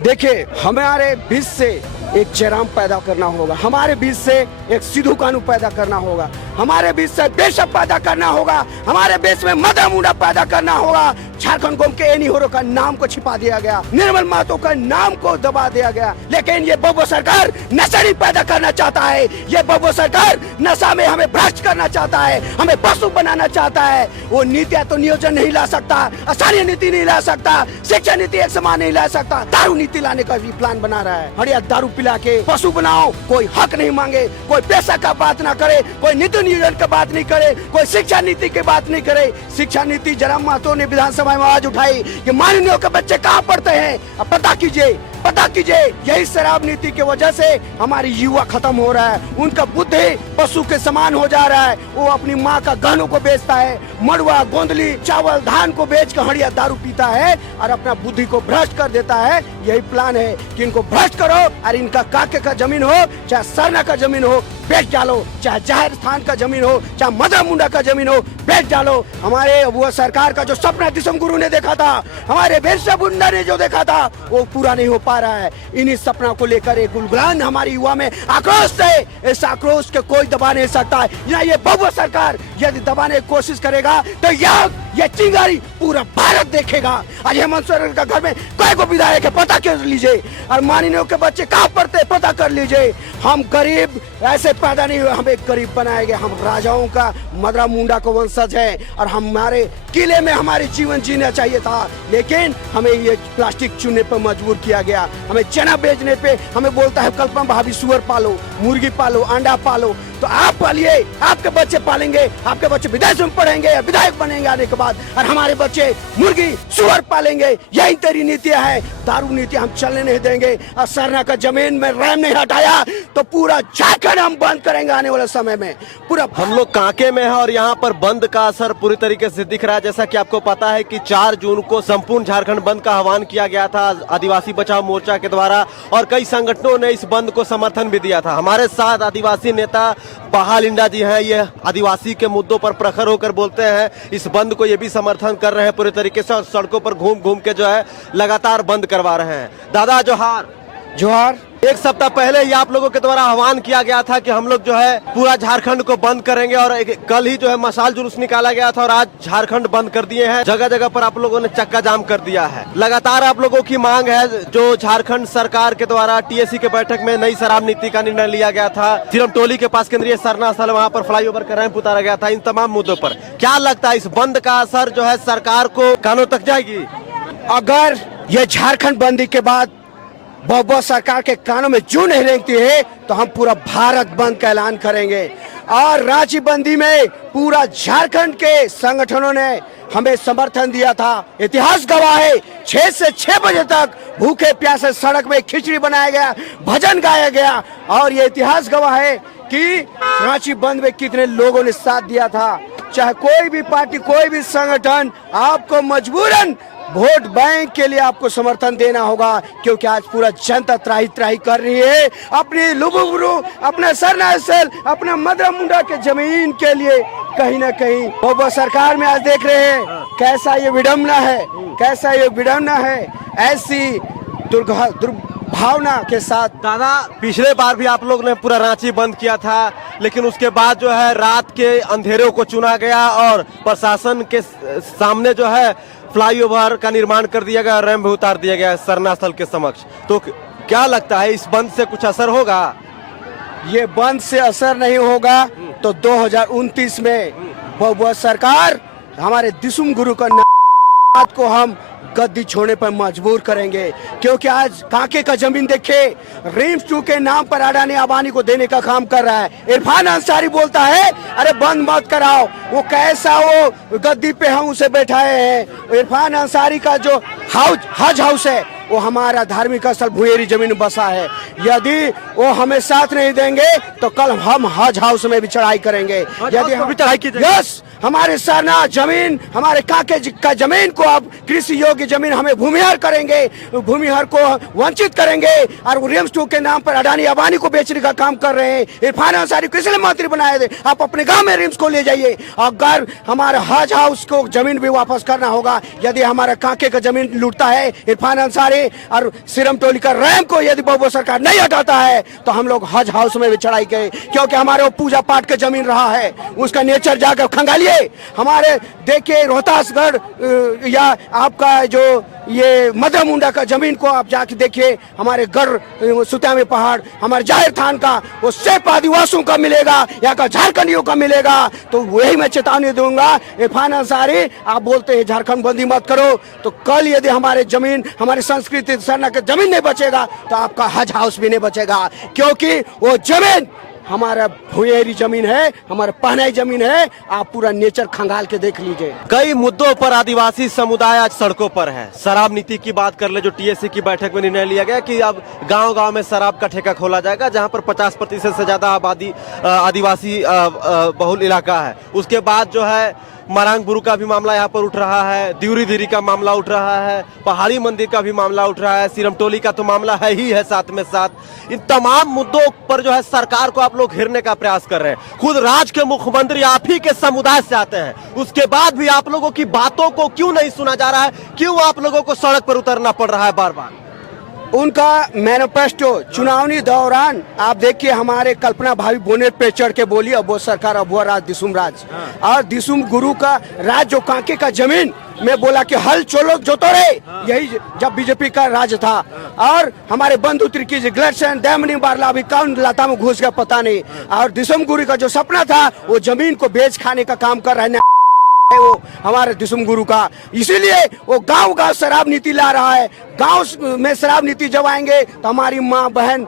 देखिए, हमारे बीच से एक जयराम पैदा करना होगा, हमारे बीच से एक सिद्धू कानू पैदा करना होगा, हमारे बीच से बेशक पैदा करना होगा, हमारे बीच में मदर मुंडा पैदा करना होगा। झारखंड गोम के एनी होरो का नाम को छिपा दिया गया, निर्मल महतो का नाम को दबा दिया गया। लेकिन ये बब्बो सरकार नशा नहीं पैदा करना चाहता है, ये बब्बो सरकार नशा में हमें भ्रष्ट करना चाहता है, हमें पशु बनाना चाहता है। वो नीतियां तो नियोजन नहीं ला सकता, आसानी नीति नहीं ला सकता, शिक्षा नीति एक समान नहीं ला सकता, दारू नीति लाने का भी प्लान बना रहा है। हड़िया दारू पिला के पशु बनाओ, कोई हक नहीं मांगे, कोई पैसा का बात ना करे, कोई नीति नियोजन का बात नहीं करे, कोई शिक्षा नीति की बात नहीं करे। शिक्षा नीति जयराम महतो ने विधानसभा में आवाज उठाई कि माननीय के बच्चे कहाँ पढ़ते हैं, अब पता कीजिए, पता कीजिए। यही शराब नीति की वजह से हमारी युवा खत्म हो रहा है, उनका बुद्धि पशु के समान हो जा रहा है। वो अपनी माँ का गहनों को बेचता है, मड़ुआ गोंदली चावल धान को बेच कर हड़िया दारू पीता है और अपना बुद्धि को भ्रष्ट कर देता है। यही प्लान है कि इनको भ्रष्ट करो और इनका काके का जमीन हो चाहे सरना का जमीन हो बेच डालो, चाहे जाहिर स्थान का जमीन हो चाहे मदर मुंडा का जमीन हो बेच डालो। हमारे वो सरकार का जो सपना दिसम गुरु ने देखा था, हमारे बिरसा मुंडा ने जो देखा था, वो पूरा नहीं हो पा रहा है। इन्हीं सपना को लेकर एक गुलगुलान हमारी युवा में आक्रोश है। इस आक्रोश के कोई दबा नहीं सकता। ये बब्बो सरकार यदि दबाने की कोशिश करेगा तो ये चिंगारी पूरा भारत देखेगा। आज हेमंत सोरेन का घर में कई को विधायक है, पता कर लीजिए, और माननीय के बच्चे कहाँ पढ़ते पता कर लीजिए। हम गरीब ऐसे पैदा नहीं हुए, हमें गरीब बनाए गए। हम राजाओं का मदरा मुंडा को वंशज है और हमारे किले में हमारे जीवन जीना चाहिए था, लेकिन हमें ये प्लास्टिक चुनने पर मजबूर किया गया। हमें चना बेचने पे हमें बोलता है कल्पना भाभी सुअर पालो, मुर्गी पालो, अंडा पालो। तो आप पालिए, आपके बच्चे पालेंगे, आपके बच्चे विदेश में पढ़ेंगे, विधायक बनेंगे आने के बाद, और हमारे बच्चे मुर्गी सुअर पालेंगे। यही तेरी नीतियां है। दारू नीति हम चलने नहीं देंगे। और सरना का जमीन में रैम नहीं हटाया तो पूरा झारखंड हम बंद करेंगे आने वाले समय में। पूरा हम लोग कांके में है और यहाँ पर बंद का असर पूरी तरीके से दिख रहा है। जैसा कि आपको पता है कि 4 जून को संपूर्ण झारखंड बंद का आह्वान किया गया था आदिवासी बचाओ मोर्चा के द्वारा, और कई संगठनों ने इस बंद को समर्थन भी दिया था। हमारे साथ आदिवासी नेता बहाल इंडा जी हैं, ये आदिवासी के मुद्दों पर प्रखर होकर बोलते हैं, इस बंद को ये भी समर्थन कर रहे हैं पूरे तरीके से, और सड़कों पर घूम घूम के जो है लगातार बंद करवा रहे हैं। दादा जोहार। जोहार। एक सप्ताह पहले ही आप लोगों के द्वारा आह्वान किया गया था कि हम लोग जो है पूरा झारखंड को बंद करेंगे, और कल ही जो है मशाल जुलूस निकाला गया था, और आज झारखंड बंद कर दिए हैं। जगह जगह पर आप लोगों ने चक्का जाम कर दिया है। लगातार आप लोगों की मांग है, जो झारखंड सरकार के द्वारा टीएससी के बैठक में नई शराब नीति का निर्णय लिया गया था, सिरमटोली के पास केंद्रीय सरना स्थल, वहाँ पर फ्लाईओवर का रैंप उतारा गया था। इन तमाम मुद्दों पर क्या लगता है, इस बंद का असर जो है सरकार को कानों तक जाएगी? अगर ये झारखंड बंदी के बाद बब्बो सरकार के कानों में जू नहीं रेंगती है तो हम पूरा भारत बंद का ऐलान करेंगे। और रांची बंदी में पूरा झारखंड के संगठनों ने हमें समर्थन दिया था। इतिहास गवाह है, 6 से 6 बजे तक भूखे प्यासे सड़क में खिचड़ी बनाया गया, भजन गाया गया, और ये इतिहास गवाह है कि रांची बंद में कितने लोगों ने साथ दिया था। चाहे कोई भी पार्टी, कोई भी संगठन, आपको मजबूरन वोट बैंक के लिए आपको समर्थन देना होगा, क्योंकि आज पूरा जनता त्राही त्राही कर रही है अपनी लुबुबुरु, अपना सरना स्थल, अपना मदरा मुंडा के जमीन के लिए। कहीं ना कहीं बब्बो सरकार में आज देख रहे हैं कैसा ये विडम्बना है, कैसा ये विडम्बना है, ऐसी दुर्भावना के साथ। दादा, पिछले बार भी आप लोग ने पूरा रांची बंद किया था, लेकिन उसके बाद जो है रात के अंधेरों को चुना गया और प्रशासन के सामने जो है फ्लाईओवर का निर्माण कर दिया गया, रैंप उतार दिया गया सरना स्थल के समक्ष। तो क्या लगता है, इस बंद से कुछ असर होगा? ये बंद से असर नहीं होगा तो 2029 में बब्बो सरकार हमारे दिसुम गुरु को हम गद्दी छोड़ने पर मजबूर करेंगे। क्योंकि आज कांके का जमीन देखे, रिम्स 2 के नाम पर अडानी अंबानी को देने का काम कर रहा है। इरफान अंसारी बोलता है अरे बंद मत कराओ, वो कैसा वो गद्दी पे हम उसे बैठाए हैं। इरफान अंसारी का जो हज हाउस है वो हमारा धार्मिक स्थल भुएरी जमीन बसा है। यदि वो हमें साथ नहीं देंगे तो कल हम हज हाउस में भी चढ़ाई करेंगे। यदि हम चढ़ाई की, यस, हमारे सरना जमीन, हमारे काके का जमीन को अब कृषि योग्य जमीन हमें भूमिहार करेंगे, भूमिहार को वंचित करेंगे। और रिम्स 2 के नाम पर अडानी अबानी को बेचने का काम कर रहे हैं। इरफान अंसारी को इसलिए मंत्री बनाए थे, आप अपने गांव में रिम्स को ले जाइए। अगर हमारे हज हाउस को जमीन भी वापस करना होगा, यदि हमारा काके का जमीन लूटता है इरफान अंसारी और सिरम टोली का रैम को यदि बबुआ सरकार नहीं हटाता है तो हम लोग हज हाउस में भी चढ़ाई करें, क्योंकि हमारे वो पूजा पाठ का जमीन रहा है, उसका नेचर जाकर खंगालिए। हमारे देखिए रोहतासगढ़ या आपका जो ये मदर मुंडा का जमीन को आप जाके देखिए, हमारे गढ़ सुत्यामी पहाड़, हमारे जाहिर थान का वो सिर्फ आदिवासियों का मिलेगा, यहाँ का झारखंडियों का मिलेगा। तो वही मैं चेतावनी दूंगा इरफान अंसारी, आप बोलते हैं झारखंड बंदी मत करो, तो कल यदि हमारे जमीन, हमारी संस्कृति सरना का जमीन नहीं बचेगा तो आपका हज हाउस भी नहीं बचेगा, क्योंकि वो जमीन हमारा भूयेरी जमीन है, हमारा पहनाई जमीन है। आप पूरा नेचर खंगाल के देख लीजिए। कई मुद्दों पर आदिवासी समुदाय आज सड़कों पर है। शराब नीति की बात कर ले, जो टीएससी की बैठक में निर्णय लिया गया कि अब गांव-गांव में शराब का ठेका खोला जाएगा, जहां पर 50% से ज्यादा आबादी आदिवासी बहुल इलाका है। उसके बाद जो है मरांग बुरु का भी मामला यहाँ पर उठ रहा है, दिउरी धीरी का मामला उठ रहा है, पहाड़ी मंदिर का भी मामला उठ रहा है, सिरमटोली का तो मामला है ही है साथ में साथ। इन तमाम मुद्दों पर जो है सरकार को आप लोग घेरने का प्रयास कर रहे हैं। खुद राज्य के मुख्यमंत्री आप ही के समुदाय से आते हैं, उसके बाद भी आप लोगों की बातों को क्यों नहीं सुना जा रहा है? क्यों आप लोगों को सड़क पर उतरना पड़ रहा है बार बार? उनका मैनिफेस्टो चुनावी दौरान आप देखिए, हमारे कल्पना भाभी बोनेट पे चढ़ के बोली अब वो सरकार, अब वो राज दिसुम राज। और दिसुम गुरु का राज जो कांके का जमीन में बोला कि हल चलो जोतो रे, यही जब बीजेपी का राज था। और हमारे बंधु त्रिकी जी ग्लेडसेन दैमनी बारला अभी कौन लता में घुस गया पता नहीं। और दिसुम गुरु का जो सपना था वो जमीन को बेच खाने का काम कर रहे हैं वो हमारे दिसुम गुरु का, इसीलिए वो गांव गांव शराब नीति ला रहा है। गांव में शराब नीति जब आएंगे तो हमारी माँ बहन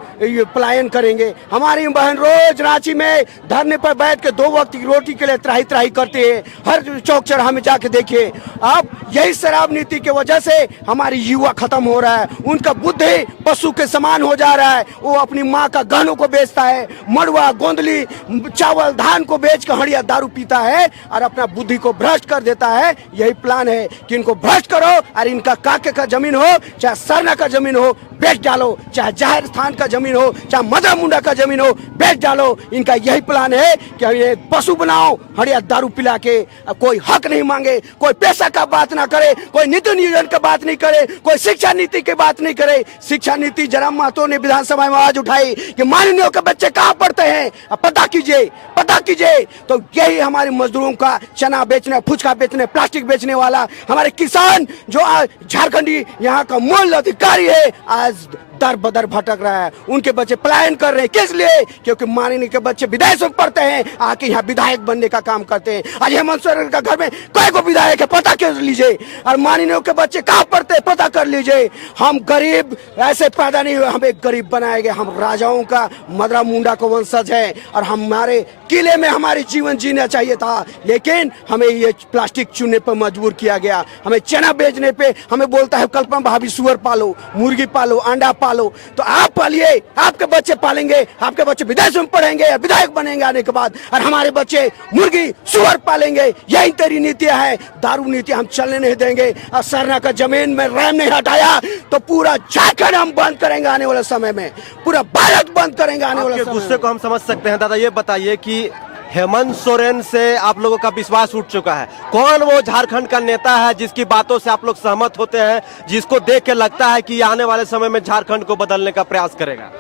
पलायन करेंगे। हमारी बहन रोज रांची में धरने पर बैठ के 2 वक्त की रोटी के लिए त्राही त्राही करते हैं, हर चौक चौराहा में जाके देखिए। अब यही शराब नीति की वजह से हमारी युवा खत्म हो रहा है, उनका बुद्धि पशु के समान हो जा रहा है। वो अपनी माँ का गहनों को बेचता है, मड़ुआ गोंदली चावल धान को बेच कर हड़िया दारू पीता है और अपना बुद्धि को भ्रष्ट कर देता है। यही प्लान है कि इनको भ्रष्ट करो और इनका काके का जमीन हो चाहे सरना का जमीन हो बेच डालो, चाहे जाहिर स्थान का जमीन हो चाहे मदर मुंडा का जमीन हो बेच डालो। इनका यही प्लान है कि ये पशु बनाओ हड़िया दारू पिला के, कोई हक नहीं मांगे, कोई पैसा का बात ना करे, कोई नीति नियोजन का बात नहीं करे, कोई शिक्षा नीति की बात नहीं करे। शिक्षा नीति जयराम महतो ने विधानसभा में आवाज उठाई कि माननीयों के बच्चे कहाँ पढ़ते हैं, पता कीजिए पता कीजिए। तो यही हमारे मजदूरों का चना बेचने, फुचका बेचने, प्लास्टिक बेचने वाला हमारे किसान जो झारखंडी यहाँ का मूल अधिकारी है आज दर बदर भटक रहा है। उनके बच्चे पलायन कर रहे हैं, किस लिए? क्योंकि माननीय के बच्चे विदेश में पढ़ते हैं, आके यहाँ विधायक बनने का काम करते हैं। आज हेमंत सोरेन का घर में कई को विधायक है पता कर लीजिए, और माननीय के बच्चे कहाँ पढ़ते हैं पता कर लीजिए। हम गरीब ऐसे पैदा नहीं हुए, हमें गरीब बनाए गए। हम राजाओं का मदरा मुंडा को वंशज है और हमारे किले में हमारे जीवन जीना चाहिए था, लेकिन हमें ये प्लास्टिक चुनने पर मजबूर किया गया। हमें चना बेचने पे हमें बोलता है कल्पना भाभी सुअर पालो, मुर्गी पालो, अंडा पालो। तो आप पालिए, आपके बच्चे पालेंगे, आपके बच्चे विदेश में पढ़ेंगे, विधायक बनेंगे आने के बाद, और हमारे बच्चे मुर्गी सुअर पालेंगे। यही तेरी नीतियां है। दारू नीति हम चलने नहीं देंगे। और सरना का जमीन में रैम नहीं हटाया तो पूरा झारखंड हम बंद करेंगे आने वाले समय में, पूरा भारत बंद करेंगे आने वाले समय में। गुस्से को हम समझ सकते हैं। दादा ये बताइए कि हेमंत सोरेन से आप लोगों का विश्वास उठ चुका है। कौन वो झारखंड का नेता है जिसकी बातों से आप लोग सहमत होते हैं, जिसको देख के लगता है कि आने वाले समय में झारखंड को बदलने का प्रयास करेगा?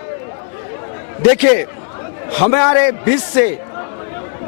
देखिए, हमारे बीच से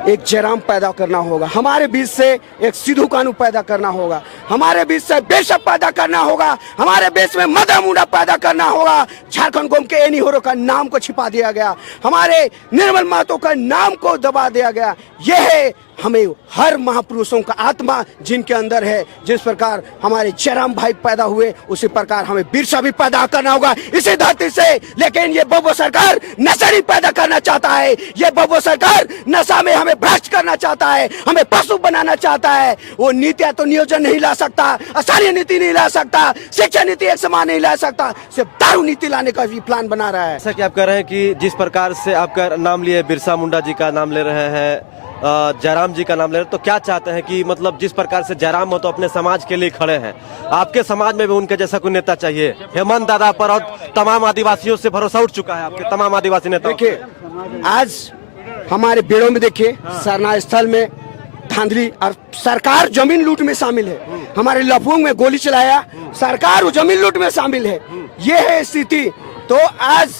एक जयराम पैदा करना होगा, हमारे बीच से एक सिद्धू कानू पैदा करना होगा, हमारे बीच से बेशक पैदा करना होगा, हमारे बीच में मदर मुंडा पैदा करना होगा। झारखंड को के एनी होरो का नाम को छिपा दिया गया, हमारे निर्मल महतो का नाम को दबा दिया गया। यह है हमें हर महापुरुषों का आत्मा जिनके अंदर है। जिस प्रकार हमारे जयराम भाई पैदा हुए उसी प्रकार हमें बिरसा भी पैदा करना होगा इसी धरती से। लेकिन ये बबुआ सरकार नशा नहीं पैदा करना चाहता है, ये बबुआ सरकार नशा में हमें भ्रष्ट करना चाहता है, हमें पशु बनाना चाहता है। वो नीतियां तो नियोजन नहीं ला सकता, आसानी नीति नहीं ला सकता, शिक्षा नीति एक समान नहीं ला सकता, सिर्फ दारू नीति लाने का भी प्लान बना रहा है। जैसा कि आप कह रहे हैं कि जिस प्रकार से आपका नाम लिए बिरसा मुंडा जी का नाम ले रहे हैं, जयराम जी का नाम ले रहे हैं, तो क्या चाहते हैं कि मतलब जिस प्रकार से जयराम हो तो अपने समाज के लिए खड़े हैं, आपके समाज में भी उनके जैसा कोई नेता चाहिए? हेमंत दादा पर और तमाम आदिवासियों से भरोसा उठ चुका है आपके तमाम आदिवासी नेता। देखिए आज हमारे बेड़ों में देखिए सरना स्थल में धांधली और सरकार जमीन लूट में शामिल है। हमारे लफुंग में गोली चलाया, सरकार जमीन लूट में शामिल है। ये है स्थिति। तो आज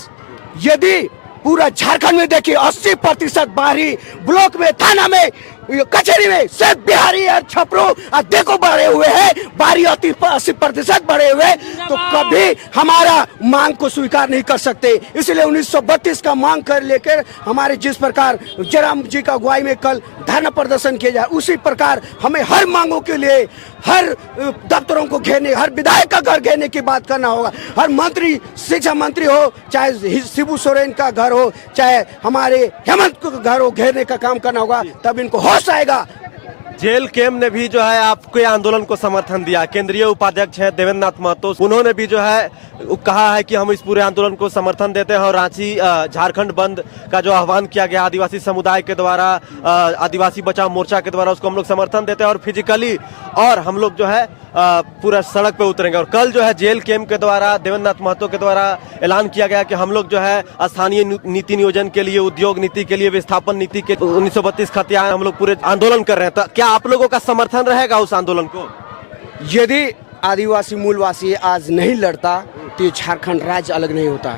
यदि पूरा झारखंड में देखिए 80% बाहरी ब्लॉक में, थाना में, कचहरी में सिर्फ बिहारी और छपरो और देखो बढ़े हुए हैं, बाहरी 80% बढ़े हुए, तो कभी हमारा मांग को स्वीकार नहीं कर सकते। इसलिए 1932 का मांग कर लेकर हमारे जिस प्रकार जयराम जी का अगुवाई में कल धरना प्रदर्शन किया जाए, उसी प्रकार हमें हर मांगों के लिए हर दफ्तरों को घेरने, हर विधायक का घर घेरने की बात करना होगा। हर मंत्री, शिक्षा मंत्री हो, चाहे शिबू सोरेन का घर हो, चाहे हमारे हेमंत का घर हो, घेरने का काम करना होगा, तब इनको होश आएगा। जेल कैम्प ने भी जो है आपके आंदोलन को समर्थन दिया। केंद्रीय उपाध्यक्ष हैं देवेंद्र नाथ महतो, उन्होंने भी जो है कहा है कि हम इस पूरे आंदोलन को समर्थन देते हैं और रांची झारखंड बंद का जो आह्वान किया गया आदिवासी समुदाय के द्वारा, आदिवासी बचाओ मोर्चा के द्वारा, उसको हम लोग समर्थन देते हैं और फिजिकली और हम लोग जो है पूरा सड़क पे उतरेंगे। और कल जो है जेल कैम्प के द्वारा देवेंद्र नाथ महतो के द्वारा ऐलान किया गया कि हम लोग जो है स्थानीय नीति नियोजन के लिए, उद्योग नीति के लिए, विस्थापन नीति के 1932 खतियान हम लोग पूरे आंदोलन कर रहे हैं। तो क्या आप लोगों का समर्थन रहेगा उस आंदोलन को? यदि आदिवासी मूलवासी आज नहीं लड़ता तो ये झारखंड राज्य अलग नहीं होता।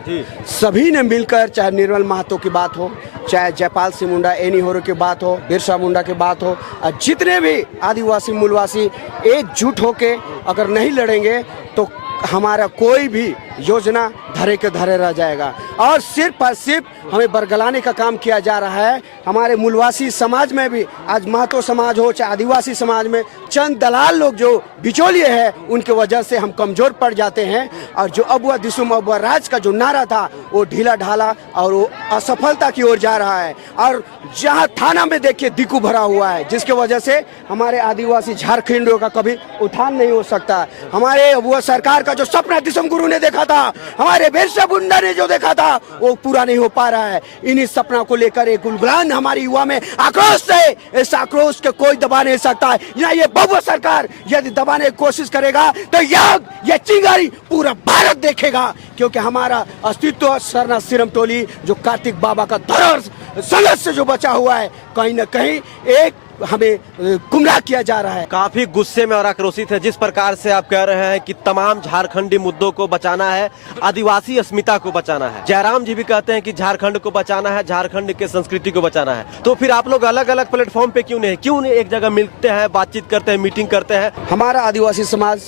सभी ने मिलकर, चाहे निर्मल महतो की बात हो, चाहे जयपाल सिंह मुंडा, एनी होरो की बात हो, बिरसा मुंडा की बात हो, और जितने भी आदिवासी मूलवासी एकजुट होके अगर नहीं लड़ेंगे तो हमारा कोई भी योजना धरे के धरे रह जाएगा। और सिर्फ और सिर्फ हमें बरगलाने का काम किया जा रहा है। हमारे मूलवासी समाज में भी आज महतो समाज हो, चाहे आदिवासी समाज में, चंद दलाल लोग जो बिचौलिए हैं, उनके वजह से हम कमजोर पड़ जाते हैं। और जो अबुआ दिसुम अबुआ राज का जो नारा था वो ढीला ढाला और वो असफलता की ओर जा रहा है। और जहाँ थाना में देखिए दिक्कू भरा हुआ है, जिसके वजह से हमारे आदिवासी झारखंडियों का कभी उत्थान नहीं हो सकता। हमारे अबुआ सरकार का जो सपना दिसम गुरु ने देखा था, हमारे बिरसा मुंडा ने जो देखा था, वो पूरा नहीं हो पा रहा है। इन्हीं सपना को लेकर एक गुलगुलान हमारी युवा में आक्रोश है। इस आक्रोश के कोई दबा नहीं सकता है। या ये बबुआ सरकार यदि दबाने की कोशिश करेगा तो ये चिंगारी पूरा भारत देखेगा। क्योंकि हमारा अस्तित्व सरना सिरम टोली जो कार्तिक बाबा का धरोहर संघर्ष से जो बचा हुआ है, कहीं न कहीं एक हमें गुमराह किया जा रहा है। काफी गुस्से में और आक्रोशित है जिस प्रकार से आप कह रहे हैं कि तमाम झारखंडी मुद्दों को बचाना है, आदिवासी अस्मिता को बचाना है। जयराम जी भी कहते हैं कि झारखंड को बचाना है, झारखंड के संस्कृति को बचाना है। तो फिर आप लोग अलग अलग प्लेटफॉर्म पे क्यों नहीं एक जगह मिलते हैं, बातचीत करते हैं, मीटिंग करते हैं? हमारा आदिवासी समाज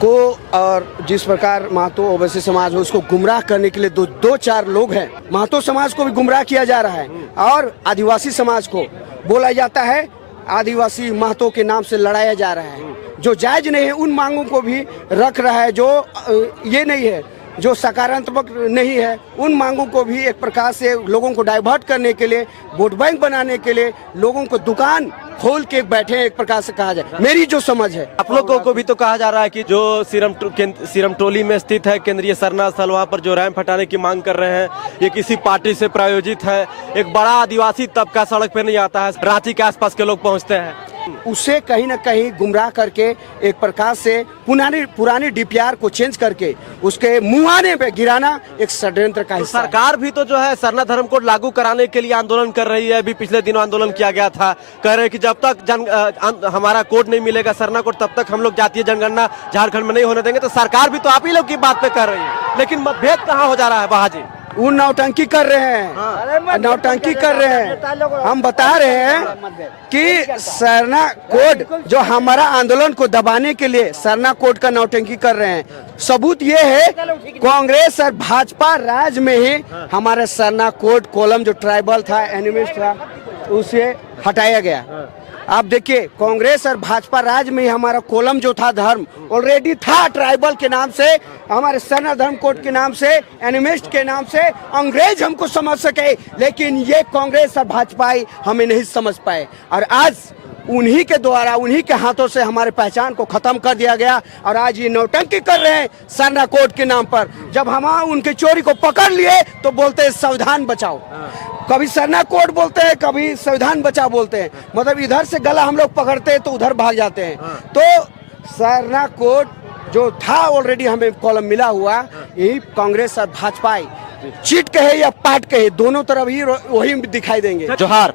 को और जिस प्रकार महतो ओबीसी समाज हो, उसको गुमराह करने के लिए दो चार लोग हैं। महतो समाज को भी गुमराह किया जा रहा है और आदिवासी समाज को बोला जाता है आदिवासी महतो के नाम से लड़ाया जा रहा है। जो जायज नहीं है उन मांगों को भी रख रहा है, जो ये नहीं है, जो सकारात्मक नहीं है, उन मांगों को भी एक प्रकार से लोगों को डाइवर्ट करने के लिए, वोट बैंक बनाने के लिए लोगों को दुकान खोल के बैठे हैं, एक प्रकार से कहा जाए। मेरी जो समझ है, आप लोगों को भी तो कहा जा रहा है कि जो सिरम टोली में स्थित है केंद्रीय सरना स्थल, वहाँ पर जो रैंप हटाने की मांग कर रहे हैं, ये किसी पार्टी से प्रायोजित है। एक बड़ा आदिवासी तबका सड़क पे नहीं आता है, रांची के आसपास के लोग पहुँचते हैं। उसे कहीं न कहीं गुमराह करके एक प्रकार से पुरानी डीपीआर को चेंज करके उसके मुहाने पे गिराना एक षड्यंत्र का हिस्सा है। सरकार भी तो जो है सरना धर्म कोड लागू कराने के लिए आंदोलन कर रही है। अभी पिछले दिनों आंदोलन किया गया था, कह रहे हैं कि जब तक हमारा कोड नहीं मिलेगा सरना कोड, तब तक हम लोग जातीय जनगणना झारखंड में नहीं होने देंगे। तो सरकार भी तो आप ही लोग की बात पे कर रही है, लेकिन मतभेद कहाँ हो जा रहा है बाहाजी? वो नौटंकी कर रहे हैं, नौटंकी कर रहे हैं। हम बता रहे हैं कि सरना कोड जो हमारा आंदोलन को दबाने के लिए सरना कोड का नौटंकी कर रहे हैं। सबूत ये है कांग्रेस और भाजपा राज में ही हमारा सरना कोड कॉलम जो ट्राइबल था, एनिमिस्ट था, उसे हटाया गया। आप देखिए कांग्रेस और भाजपा राज में ही हमारा कॉलम जो था धर्म ऑलरेडी था, ट्राइबल के नाम से, हमारे सरना धर्म कोड के नाम से, एनिमिस्ट के नाम से अंग्रेज हमको समझ सके, लेकिन ये कांग्रेस और भाजपा हमें नहीं समझ पाए। और आज उन्हीं के द्वारा, उन्हीं के हाथों से हमारे पहचान को खत्म कर दिया गया। और आज ये नौटंकी कर रहे हैं सरना कोड के नाम पर। जब हम उनके चोरी को पकड़ लिए तो बोलते हैं संविधान बचाओ। कभी सरना कोर्ट बोलते हैं, कभी संविधान बचाओ बोलते हैं। मतलब इधर से गला हम लोग पकड़ते हैं तो उधर भाग जाते हैं। तो सरना कोर्ट जो था ऑलरेडी हमें कॉलम मिला हुआ, यही कांग्रेस और भाजपा चीट कहे या पाट कहे, दोनों तरफ ही वही दिखाई देंगे। जोहार।